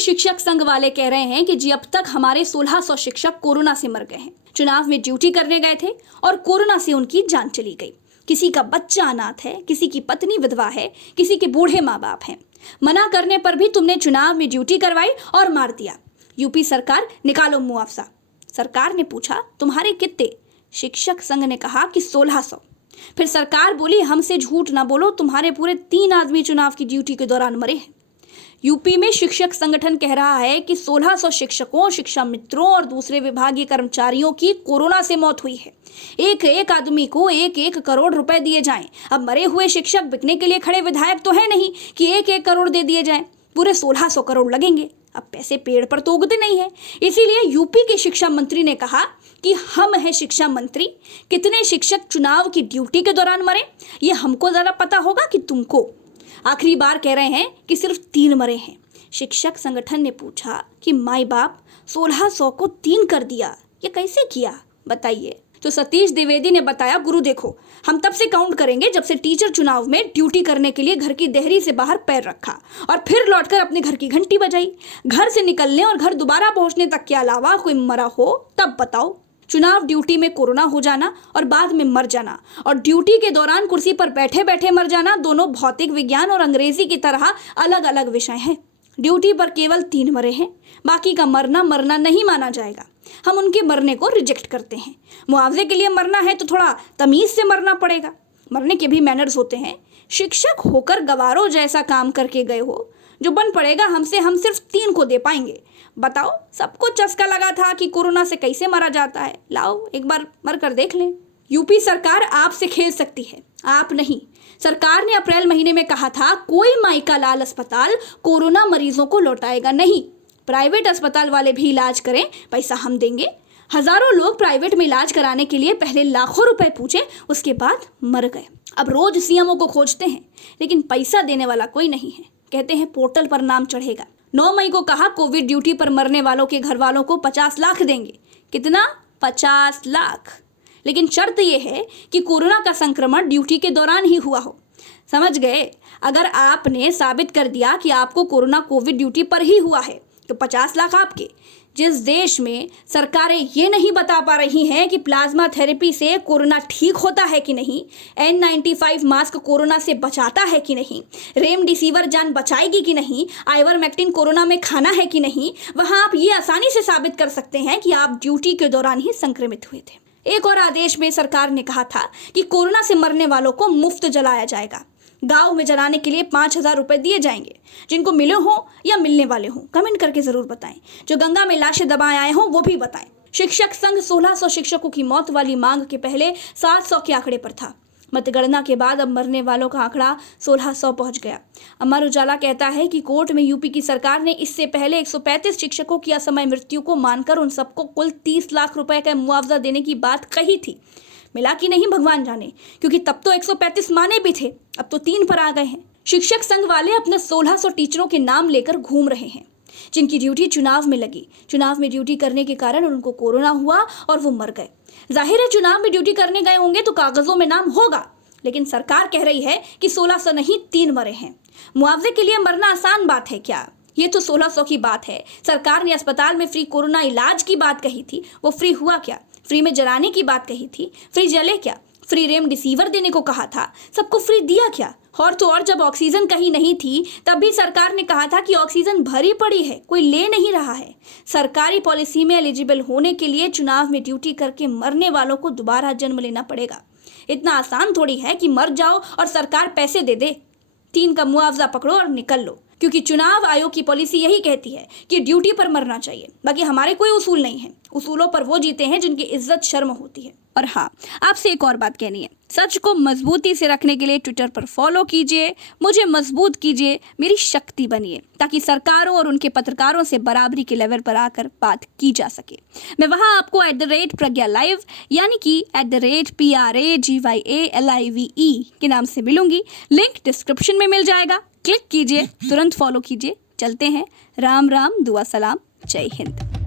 शिक्षक संघ वाले कह रहे हैं कि जी अब तक हमारे 1600 शिक्षक कोरोना से मर गए हैं। चुनाव में ड्यूटी करने गए थे और कोरोना से उनकी जान चली गई। किसी का बच्चा अनाथ है, किसी की पत्नी विधवा है, किसी के बूढ़े माँ बाप हैं। मना करने पर भी तुमने चुनाव में ड्यूटी करवाई और मार दिया। यूपी सरकार निकालो मुआवजा। सरकार ने पूछा तुम्हारे कितने? शिक्षक संघ ने कहा कि 1600। फिर सरकार बोली हमसे झूठ ना बोलो, तुम्हारे पूरे 3 आदमी चुनाव की ड्यूटी के दौरान मरे हैं। यूपी में शिक्षक संगठन कह रहा है कि 1600 शिक्षकों, शिक्षा मित्रों और दूसरे विभागीय कर्मचारियों की कोरोना से मौत हुई है। एक एक आदमी को 1-1 करोड़ रुपए दिए जाएं। अब मरे हुए शिक्षक बिकने के लिए खड़े विधायक तो है नहीं कि 1-1 करोड़ दे दिए जाएं। पूरे 1600 करोड़ लगेंगे। अब पैसे पेड़ पर तो उगते नहीं है। इसीलिए यूपी के शिक्षा मंत्री ने कहा कि हम हैं शिक्षा मंत्री, कितने शिक्षक चुनाव की ड्यूटी के दौरान मरे ये हमको जरा पता होगा कि तुमको। आखिरी बार कह रहे हैं कि सिर्फ 3 मरे हैं। शिक्षक संगठन ने पूछा कि माई बाप 1600 को 3 कर दिया, ये कैसे किया बताइए। तो सतीश द्विवेदी ने बताया गुरु देखो, हम तब से काउंट करेंगे जब से टीचर चुनाव में ड्यूटी करने के लिए घर की देहरी से बाहर पैर रखा और फिर लौटकर अपने घर की घंटी बजाई। घर से निकलने और घर दोबारा पहुंचने तक के अलावा कोई मरा हो तब बताओ। चुनाव ड्यूटी में कोरोना हो जाना और बाद में मर जाना और ड्यूटी के दौरान कुर्सी पर बैठे बैठे मर जाना, दोनों भौतिक विज्ञान और अंग्रेजी की तरह अलग अलग विषय हैं। ड्यूटी पर केवल 3 मरे हैं, बाकी का मरना नहीं माना जाएगा। हम उनके मरने को रिजेक्ट करते हैं। मुआवजे के लिए मरना है तो थोड़ा तमीज से मरना पड़ेगा। मरने के भी मैनर्स होते हैं। शिक्षक होकर गवारों जैसा काम करके गए हो, जो बन पड़ेगा हमसे, हम सिर्फ 3 को दे पाएंगे। बताओ, सबको चस्का लगा था कि कोरोना से कैसे मरा जाता है, लाओ एक बार मर कर देख लें। यूपी सरकार आपसे खेल सकती है, आप नहीं। सरकार ने अप्रैल महीने में कहा था कोई माई का लाल अस्पताल कोरोना मरीजों को लौटाएगा नहीं। प्राइवेट अस्पताल वाले भी इलाज करें, पैसा हम देंगे। हजारों लोग प्राइवेट में इलाज कराने के लिए पहले लाखों रुपए पूछे, उसके बाद मर गए। अब रोज सीएमओ को खोजते हैं, लेकिन पैसा देने वाला कोई नहीं है। कहते हैं पोर्टल पर नाम चढ़ेगा। 9 मई को कहा कोविड ड्यूटी पर मरने वालों के घर वालों को 50 लाख देंगे। कितना? 50 लाख। लेकिन शर्त यह है कि कोरोना का संक्रमण ड्यूटी के दौरान ही हुआ हो। समझ गए? अगर आपने साबित कर दिया कि आपको कोरोना कोविड ड्यूटी पर ही हुआ है तो 50 लाख आपके। जिस देश में सरकारें ये नहीं बता पा रही हैं कि प्लाज्मा थेरेपी से कोरोना ठीक होता है कि नहीं, N95 मास्क कोरोना से बचाता है कि नहीं, रेमडेसिविर जान बचाएगी कि नहीं, आइवरमेक्टिन कोरोना में खाना है कि नहीं, वहां आप ये आसानी से साबित कर सकते हैं कि आप ड्यूटी के दौरान ही संक्रमित हुए थे। एक और आदेश में सरकार ने कहा था कि कोरोना से मरने वालों को मुफ्त जलाया जाएगा। गांव में जलाने के लिए 5000 रुपए दिए जाएंगे। जिनको मिले हो या मिलने वाले हो कमेंट करके जरूर बताएं। जो गंगा में लाशें दबाए आए हों वो भी बताएं। शिक्षक संघ 1600 शिक्षकों की मौत वाली मांग के पहले 700 के आंकड़े पर था। मतगणना के बाद अब मरने वालों का आंकड़ा 1600 पहुंच गया। अमर उजाला कहता है कि कोर्ट में यूपी की सरकार ने इससे पहले 135 शिक्षकों की असमय मृत्यु को मानकर उन सबको कुल 30 लाख रुपए का मुआवजा देने की बात कही थी। मिला कि नहीं भगवान जाने, क्योंकि तब तो 135 माने भी थे, अब तो 3 पर आ गए हैं। शिक्षक संघ वाले अपने 1600 टीचरों के नाम लेकर घूम रहे हैं, जिनकी ड्यूटी चुनाव में लगी। चुनाव में ड्यूटी करने के कारण उनको कोरोना हुआ और वो मर गए। जाहिर है चुनाव में ड्यूटी करने गए होंगे तो कागजों में नाम होगा, लेकिन सरकार कह रही है कि 1600 नहीं 3 मरे हैं। मुआवजे के लिए मरना आसान बात है क्या? ये तो 1600 की बात है। सरकार ने अस्पताल में फ्री कोरोना इलाज की बात कही थी, वो फ्री हुआ क्या? फ्री में जलाने की बात कही थी, फ्री जले क्या? फ्री रेमडेसिविर देने को कहा था, सबको फ्री दिया क्या? और तो और जब ऑक्सीजन कहीं नहीं थी तब भी सरकार ने कहा था कि ऑक्सीजन भरी पड़ी है, कोई ले नहीं रहा है। सरकारी पॉलिसी में एलिजिबल होने के लिए चुनाव में ड्यूटी करके मरने वालों को दोबारा जन्म लेना पड़ेगा। इतना आसान थोड़ी है कि मर जाओ और सरकार पैसे दे दे। 3 का मुआवजा पकड़ो और निकल लो, क्योंकि चुनाव आयोग की पॉलिसी यही कहती है कि ड्यूटी पर मरना चाहिए। बाकी हमारे कोई उसूल नहीं है। उसूलों पर वो जीते हैं जिनकी इज्जत शर्म होती है। और हाँ, आपसे एक और बात कहनी है। सच को मजबूती से रखने के लिए ट्विटर पर फॉलो कीजिए, मुझे मजबूत कीजिए, मेरी शक्ति बनिए, ताकि सरकारों और उनके पत्रकारों से बराबरी के लेवल पर आकर बात की जा सके। मैं वहां आपको @प्रज्ञा लाइव यानी कि @PRAGYALIVE के नाम से मिलूंगी। लिंक डिस्क्रिप्शन में मिल जाएगा, क्लिक कीजिए, तुरंत फॉलो कीजिए। चलते हैं। राम राम, दुआ सलाम, जय हिंद।